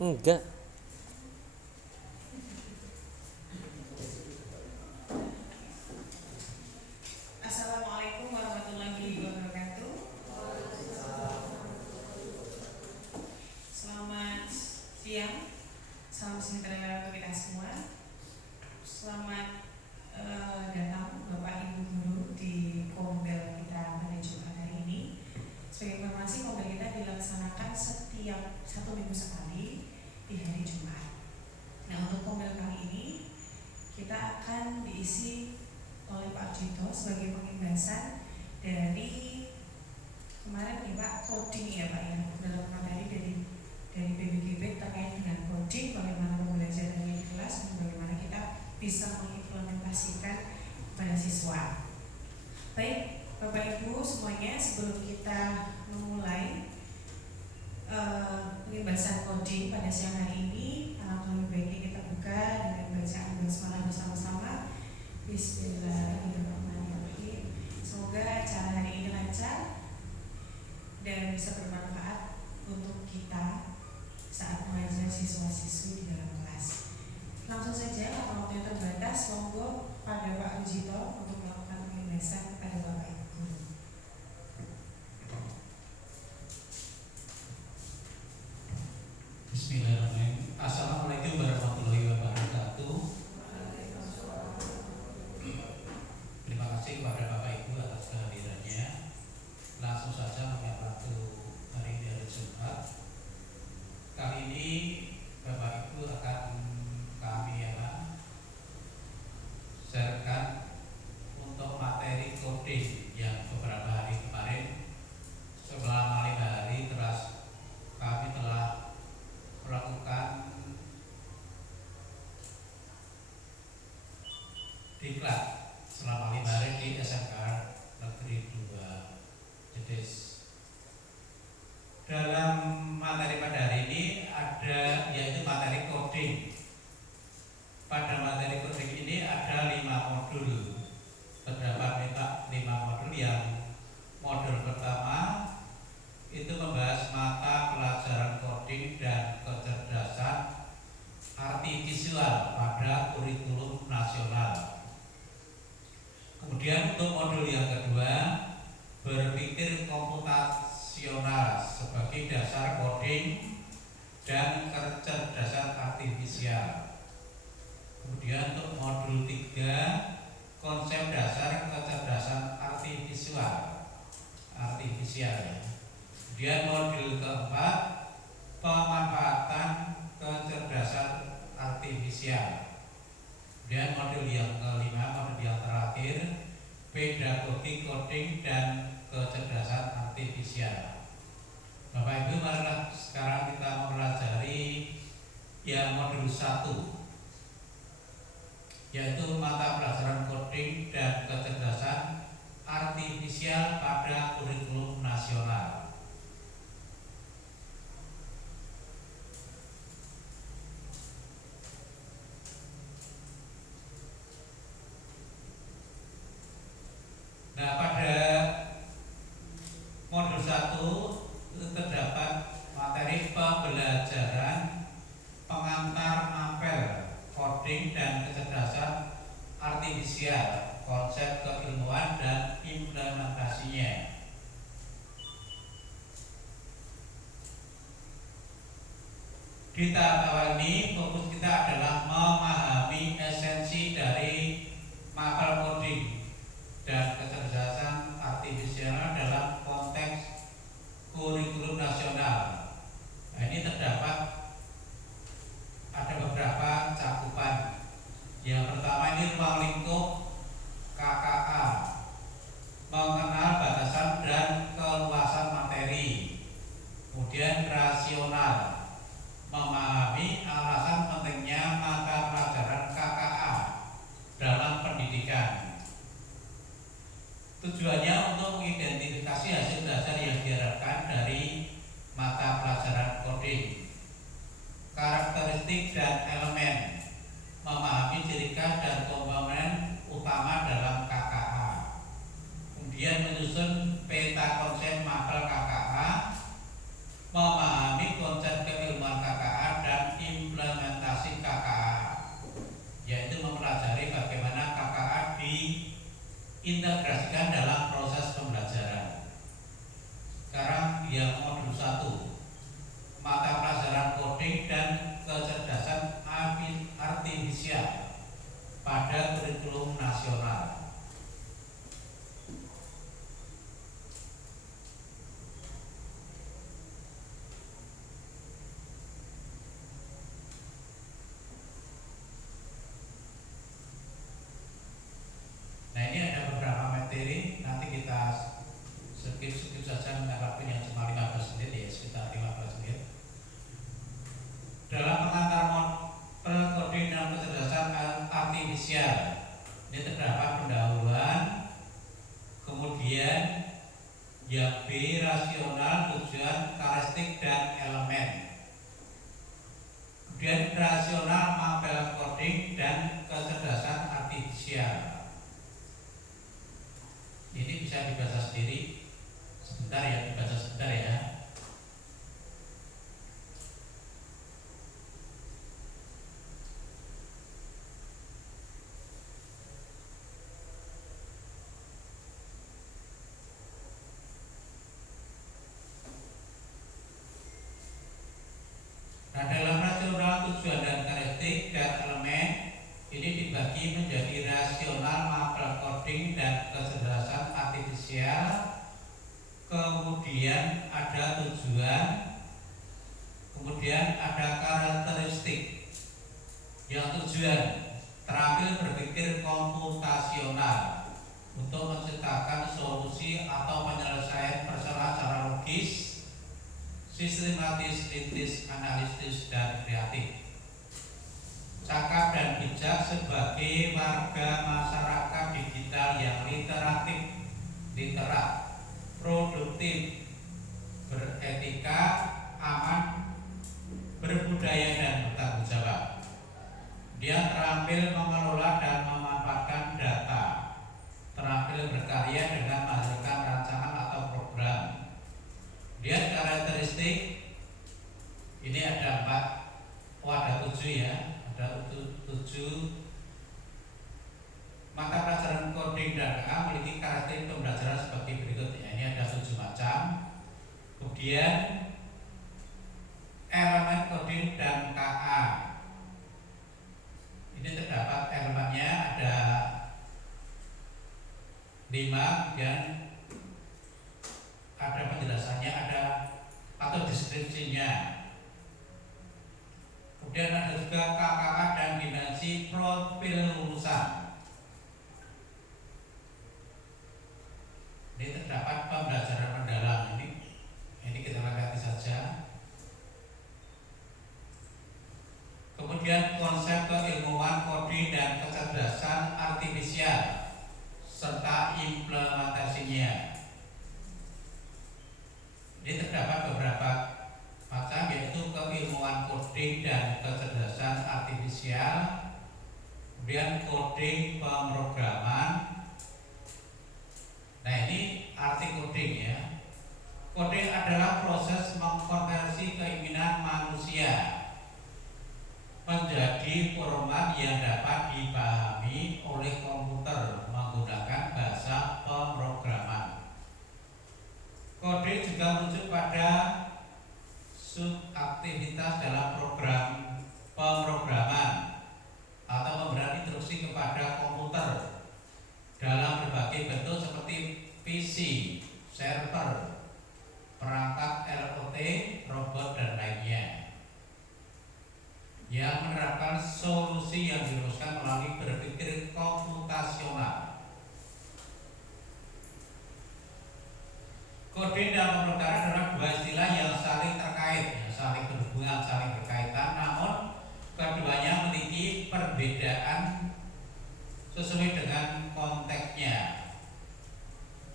Enggak. Assalamualaikum warahmatullahi wabarakatuh. Selamat siang, salam sejahtera untuk kita semua. Selamat datang Bapak Ibu Guru di Kombel kita pada Jumat hari ini. Sebagai informasi, Kombel kita dilaksanakan setiap 1 minggu sekali di hari Jumat. Nah, untuk Kombel kali ini kita akan diisi oleh Pak Jito sebagai pengimbasan dari kemarin nih Pak, coding ya Pak ya, dalam materi dari PBGB terkait dengan coding, bagaimana pembelajarannya di kelas dan bagaimana kita bisa mengimplementasikan pada siswa. Baik Bapak Ibu semuanya, sebelum kita memulai pengimbasan coding pada siang hari ini, alangkah lebih baiknya kita buka dengan bacaan basmalah bersama-sama. Bismillahirrahmanirrahim. Semoga acara hari ini lancar dan bisa bermanfaat untuk kita saat mengajar siswa-siswi di dalam kelas. Langsung saja, karena waktu yang terbatas, monggo pada Pak Rujito untuk melakukan pengimbasan pada Bapak Ibu. Bismillahirrahmanirrahim. Assalamualaikum warahmatullahi wabarakatuh. Terima kasih kepada Bapak Ibu atas kehadirannya. Langsung saja menyapa hari ini hari Jumat. Kali ini Bapak Ibu akan kami sharekan untuk materi coding yang beberapa hari kemarin selama 5 hari kami telah melakukan diklat selama 5 hari di SMK Negeri 2 Jedes. Dalam materi pada hari ini ada yaitu materi coding. Pada materi coding ini ada 5 modul. Terdapat 5 modul yang modul pertama itu membahas mata pelajaran coding dan kecerdasan artifisial pada kurikulum nasional. Kemudian untuk modul yang kedua, berpikir komputasional sebagai dasar coding dan kecerdasan artifisial. Kemudian untuk modul 3, konsep dasar kecerdasan artifisial. Kemudian modul keempat, pemanfaatan kecerdasan artifisial. Kemudian modul yang kelima, modul yang terakhir, pedagogi coding dan kecerdasan artifisial. Bapak Ibu, marilah sekarang kita mempelajari yang modul 1, yaitu mata pelajaran coding dan kecerdasan artifisial pada kurikulum nasional. Nah, pada modul 1 terdapat materi pembelajaran pengantar mapel coding dan kecerdasan artifisial, konsep keilmuan dan implementasinya. Di tahap awal ini fokus kita adalah memahami esensi dari mapel coding dan kecerdasan artifisial dalam konteks kurikulum nasional. Nah, ini terdapat ada beberapa cakupan. Yang pertama ini ruang lingkup KKA, mengenal batasan dan keluasan materi. Kemudian rasional, memahami alasan pentingnya mata pelajaran KKA dalam pendidikan. Tujuannya untuk mengidentifikasi hasil dasar yang diharapkan dari mata pelajaran coding, karakteristik dan elemen, memahami ciri khas dan komponen utama dalam KKA. Kemudian menyusun peta konsep mapel KKA, memahami konsep keilmuan KKA dan Kemudian ada karakteristik yang tujuan terampil berpikir komputasional untuk menciptakan solusi atau penyelesaian persoalan secara logis, sistematis, kritis, analitis, dan kreatif. Cakap dan bijak sebagai warga masyarakat digital yang literat, produktif, beretika, aman, berbudaya, dan bertanggung jawab. Dia terampil mengelola dan memanfaatkan data, terampil berkarya dengan menghasilkan rancangan atau program. Dia karakteristik ini ada 7 ya, ada 7 mata pelajaran coding dan KA memiliki karakteristik pembelajaran sebagai berikut ya. Ini ada 7 macam. Kemudian elemen coding dan KA ini terdapat elemennya ada 5, kemudian ada penjelasannya ada atau deskripsinya. Kemudian ada juga KKA dan dimensi profil lulusan. Ini terdapat pembelajaran mendalam ini kita lihat saja. Kemudian konsep keilmuan coding dan kecerdasan artifisial serta implementasinya. Ini terdapat beberapa macam yaitu keilmuan coding dan kecerdasan artifisial, kemudian coding pemrograman. Nah ini arti coding ya. Coding adalah proses mengkonversi keinginan manusia menjadi format yang dapat dipahami oleh komputer menggunakan bahasa pemrograman. Kode juga merujuk pada subaktivitas dalam program pemrograman atau memberikan instruksi kepada komputer dalam berbagai bentuk seperti PC, server, perangkat IoT, robot, dan lainnya, yang menerapkan solusi yang dirumuskan melalui berpikir komputasional. Coding dan pemrograman adalah 2 istilah yang saling terkait, saling berhubungan, saling berkaitan, namun keduanya memiliki perbedaan sesuai dengan konteksnya.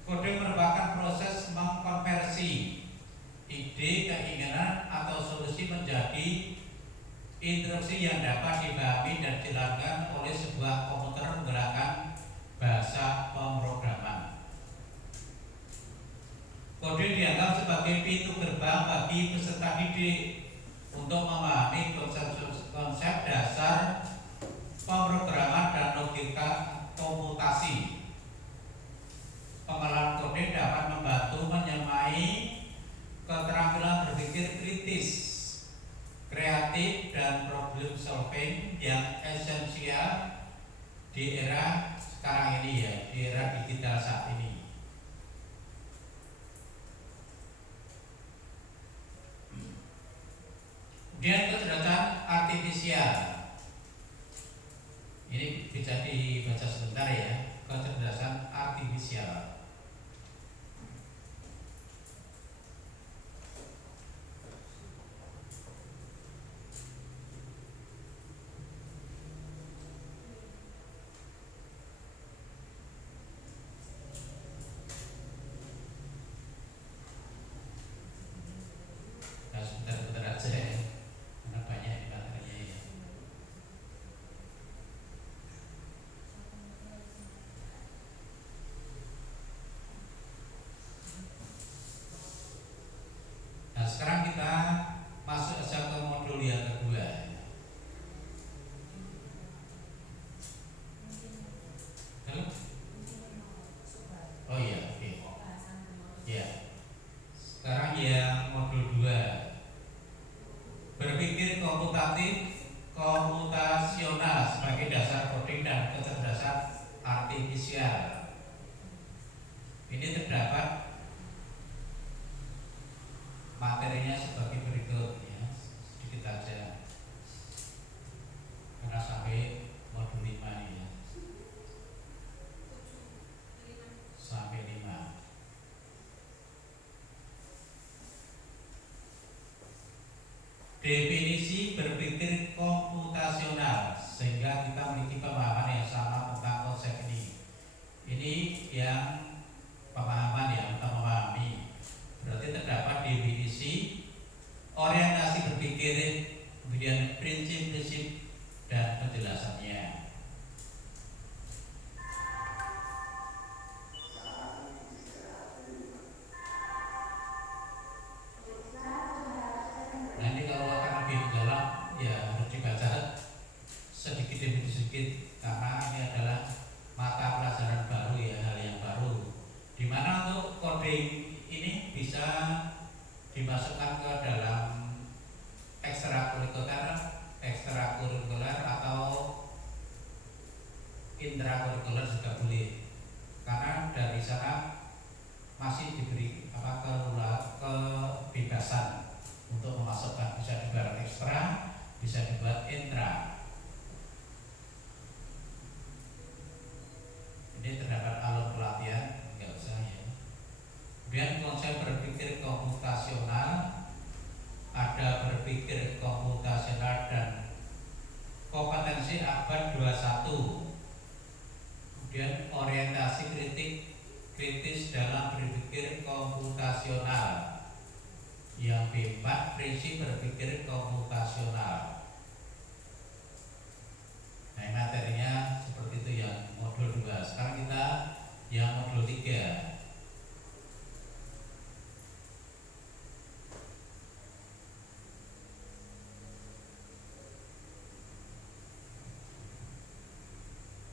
Coding merupakan proses mengkonversi ide, keinginan, atau solusi menjadi instruksi yang dapat dipahami dan dilakukan oleh sebuah komputer menggunakan bahasa pemrograman. Kode dianggap sebagai pintu gerbang bagi peserta didik untuk memahami konsep dasar pemrograman dan logika komputasi. Pengenalan kode dapat membantu menyemai keterampilan berpikir kritis, kreatif, dan problem solving yang esensial di era sekarang ini ya, di era digital saat ini. Kemudian kecerdasan artifisial. Ini bisa dibaca sebentar ya, kecerdasan artifisial. Sebentar aja ya, karena banyak di materinya ya. Nah sekarang kita masuk saja ke modul yang kedua. Halo? Oh iya, oke. Ya. Sekarang yang modul 2. Berpikir komputasional sebagai dasar coding dan kecerdasan artifisial. Ini terdapat materinya sebagai berikut ya. Sedikit definisi berpikir komputasional, sehingga kita memiliki pemahaman yang sama tentang konsep ini. Ini yang pemahaman yang kita memahami. Berarti terdapat definisi, orientasi berpikir, kemudian prinsip-prinsip dan penjelasannya. Nah ini kalau akan lebih dalam ya harus dibaca sedikit demi sedikit, karena ini adalah mata pelajaran baru ya, hal yang baru. Dimana untuk coding ini bisa dimasukkan ke dalam ekstrakurikuler atau intrakurikuler juga boleh, karena dari sana masih diberi kebebasan untuk memasukkan, bisa dibuat ekstra, bisa dibuat intra. Ini terdapat alur pelatihan, enggak usah ya. Kemudian konsep berpikir komputasional, ada berpikir komputasional dan kompetensi abad 21. Kemudian orientasi kritis dalam berpikir komputasional. Yang B4 prinsip berpikir komputasional. Nah materinya seperti itu yang modul 2. Sekarang kita yang modul 3.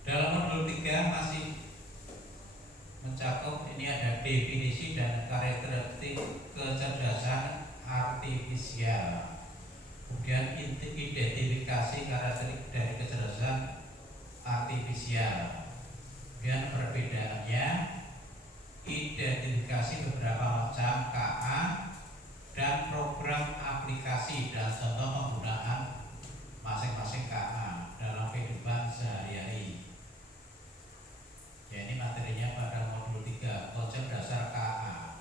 Dalam modul 3 masih mencakup, ini ada definisi dan karakteristik kecerdasan artifisial. Kemudian identifikasi karakteristik dari kecerdasan artifisial. Kemudian perbedaannya, identifikasi beberapa macam KA dan program aplikasi dan contoh penggunaan masing-masing KA dalam kehidupan sehari-hari. Ya ini materinya pada modul 3, konsep dasar KA.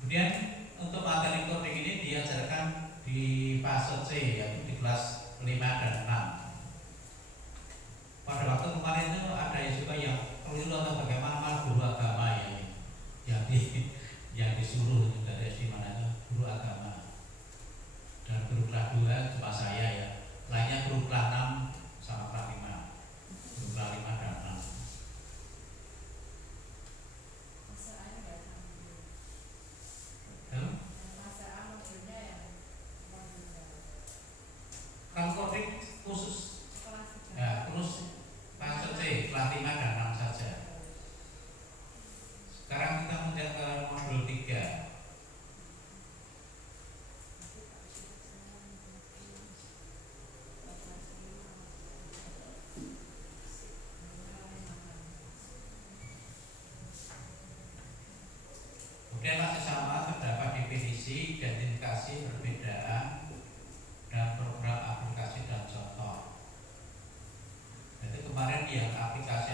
Kemudian untuk materi coding ini diajarkan di fase C, yaitu di kelas 5 dan 6. Pada waktu kemarin itu ada yang juga yang keliru atau bagaimana, malah guru agama yang disuruh dari SD mana itu, guru agama. Dan guru kelas 2 cuma saya ya, lainnya guru kelas 6 sama kelas 5, guru kelas 5 dan 6. Kalau coding khusus ya, terus fase C kelas 5 dan 6 saja. Sekarang kita menjadi ke modul 3. Kemudian masih sama, terdapat definisi, identifikasi perbedaan dan program aplikasi dan contoh. Jadi kemarin yang aplikasi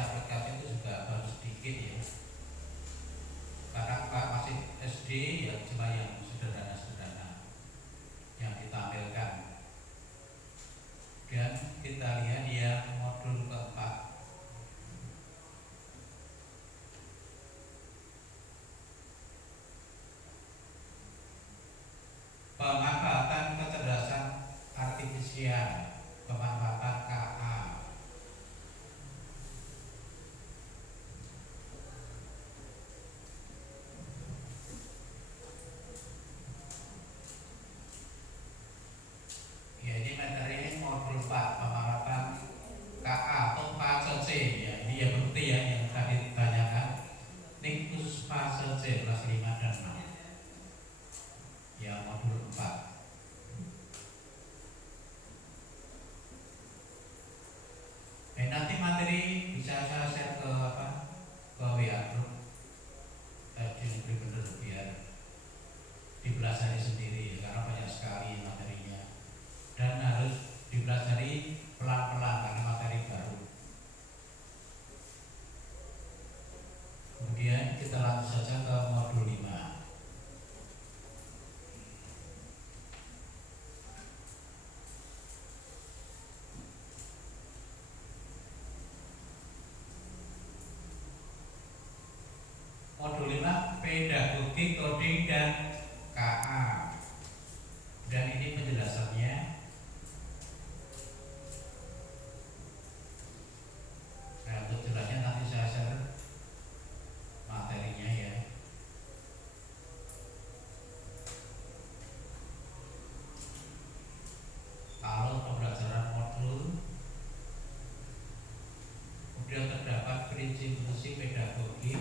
visi misi pedagogi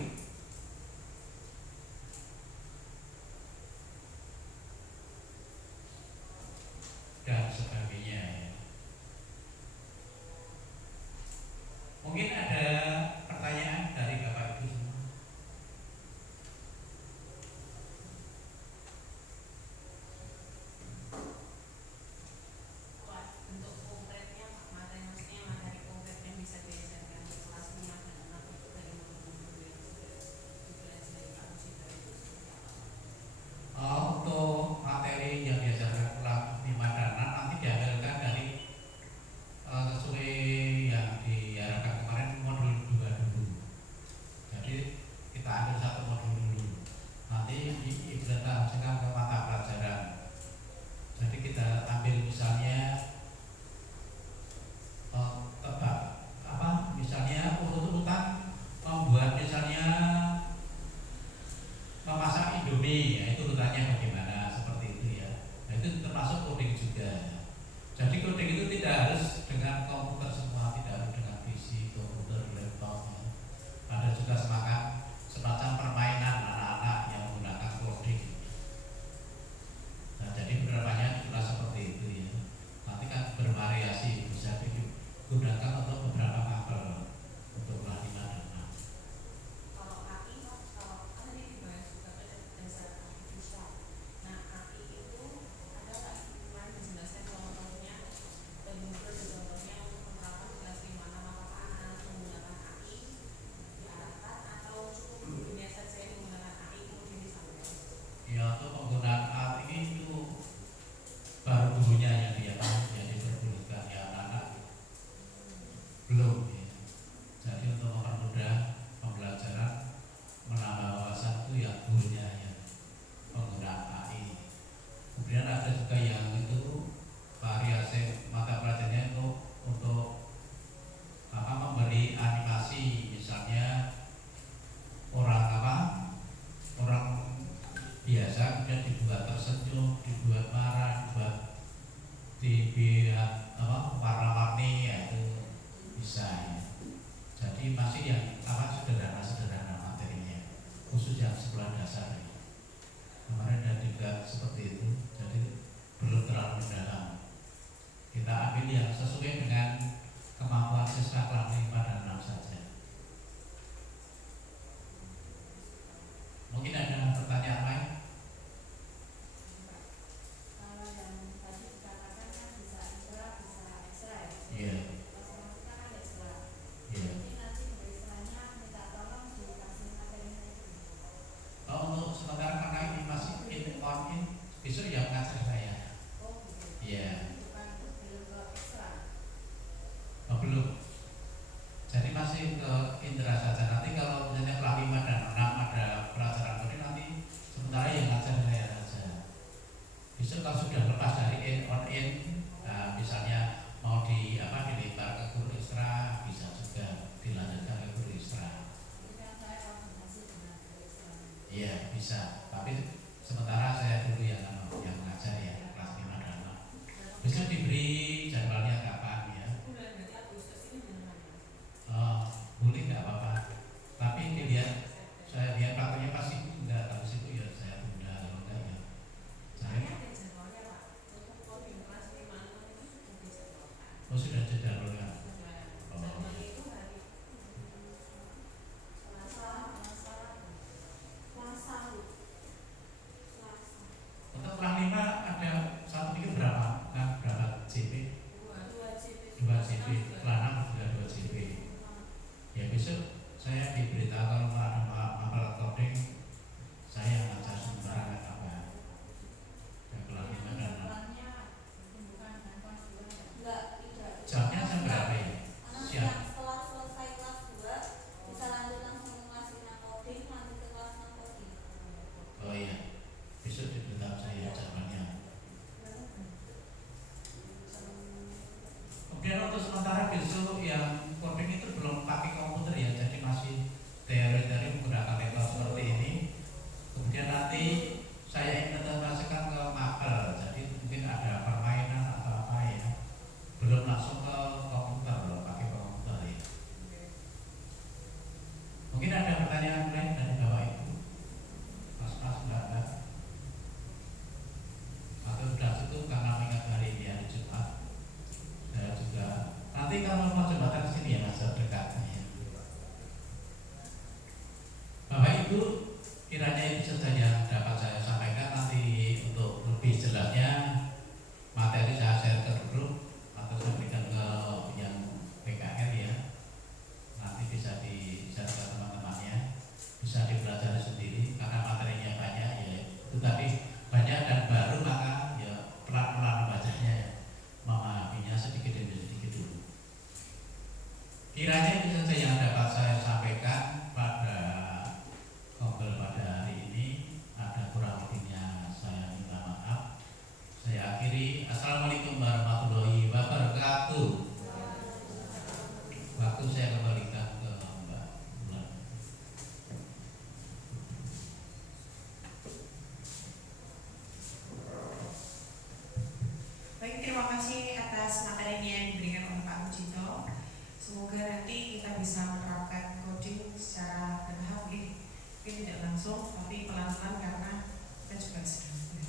dan sebagainya ya. Mungkin ada pertanyaan dari Bapak Ibu semua. Bentuk konkretnya Pak, materi maksudnya materi konkret yang bisa diajarkan di kelas 5 dan 6 itu dari modul-modul yang sudah dipelajari Pak Musibah itu seperti apa? Untuk materi yang diajarkan kelas 5 dan 6 nanti diambilkan dari sesuai yang diarahkan kemarin modul 2 dulu. Jadi kita ambil satu modul dulu. Nanti diimplementasikan ke mata pelajaran. Jadi kita ambil misalnya misalnya urut-urutan membuat misalnya memasak Indomie, ya itu urutannya bagaimana seperti itu ya. Nah, itu termasuk coding juga. Jadi coding itu tidak harus dengan komputer semua, tidak harus dengan PC, komputer, laptop. Ya. Ada juga semacam permainan anak-anak yang menggunakan coding. Nah, jadi penerapannya juga seperti itu ya. Nanti kan bervariasi, bisa digunakan untuk beberapa mapel untuk kelas 5 dan 6. Kalau AI, kalau kan ini dibahas juga dasar artificial. Nah, AI itu ada nggak kemarin dijelaskan contohnya dan juga contohnya untuk penerapan kelas 5 apakah anak menggunakan AI diarahkan atau cukup gurunya saja yang menggunakan AI kemudian disampaikan? Ya, untuk penggunaan AI itu baru gurunya yang diperbolehkan ya, anak-anak belum ya. Jadi untuk mempermudah pembelajaran menambah wawasan itu ya gurunya yang penggunaan AI. Kemudian ada juga yang itu variasi mata pelajarannya itu untuk memberi animasi, misalnya orang biasa kemudian dibuat tersenyum, dibuat marah, dibuat warna-warni, ya itu bisa ya. Jadi masih yang sederhana materinya, khusus yang sekolah dasar ya. Kemarin ada juga seperti itu, jadi belum terlalu mendalam. Kita ambil yang sesuai dengan kemampuan siswa kelas 5 dan 6 saja. Mungkin ada pertanyaan lain? Kalau yang tadi dikatakan kan bisa intra, bisa ekstra ya. Iya. Matematika kan ekstra. Iya. Jadi nanti ekstranya minta tolong dikasih materinya itu. Untuk sementara karena ini masih in, besok ya ngajar saya. Oh gitu. Iya. Bukan belum ke ekstra. Oh, belum. Jadi masih ke indera saja. Nanti kalau misalnya kelas 5 dan 6 ada pelajaran ini nanti sementara yang ngajar saya saja. Besok kalau sudah lepas dari in, misalnya mau dilempar ke guru ekstra, bisa juga dilanjutkan ke guru ekstra. Jadi kan saya koordinasi dengan guru ekstra. Iya bisa. Tapi sementara saya dulu yang ngajar ya kelas 5 dan 6. Besok diberi jadwalnya kapan ya? Bulan berarti Agustus ini benar-benar. Boleh nggak apa-apa. Tapi saya lihat waktunya pasti enggak, habis itu ya saya tunda kalau enggak ya. Saya Ada jadwalnya Pak. Untuk coding kelas 5 itu sudah dijadwalkan. sudah jadwalnya. Jadwalnya itu hari Selasa. Untuk kelas 5 ada satu pikir berapa? Kan berapa JP? 2 JP. Kelas 6 juga 2 JP. Ya besok saya diberitahu kalau ada mapel coding saya ngajar sementara apa? Ya kelas 5 dan 6. Jamnya jam berapa ya? Siang. Setelah selesai kelas 2 bisa lanjut langsung kelas 5 coding, lanjut ke kelas 6 coding. Oh iya. Besok diberitahu saya jamnya. Kemudian untuk sementara besok yang coding itu belum pakai komputer ya, jadi masih teori-teori menggunakan laptop seperti ini. Kemudian nanti saya implementasikan ke mapel, jadi mungkin ada permainan atau apa ya. Belum langsung ke komputer, belum pakai komputer ya. Nanti kalau mau jembatan sini ya Mas, dekatnya. Bapak Ibu, kiranya itu saja yang dapat saya sampaikan. Nanti untuk lebih jelasnya materi saya share ke grup atau saya berikan ke yang PKR ya. Nanti bisa di-share ke teman-temannya, bisa dipelajari sendiri karena materinya banyak ya. Itu tadi banyak dan baru, maka ya pelan-pelan bacanya ya, memahaminya sedikit demi sedikit dulu. Kiranya itu saja yang dapat saya sampaikan pada ngobrol pada hari ini. Ada kurang lebihnya saya minta maaf. Saya akhiri. Assalamualaikum warahmatullahi wabarakatuh. Waktu saya kembalikan ke Mbak Bulan. Baik, terima kasih atas materinya yang diberikan oleh Pak Mujito. Semoga nanti kita bisa menerapkan coding secara bertahap, mungkin tidak langsung, tapi pelan-pelan karena kita juga sedang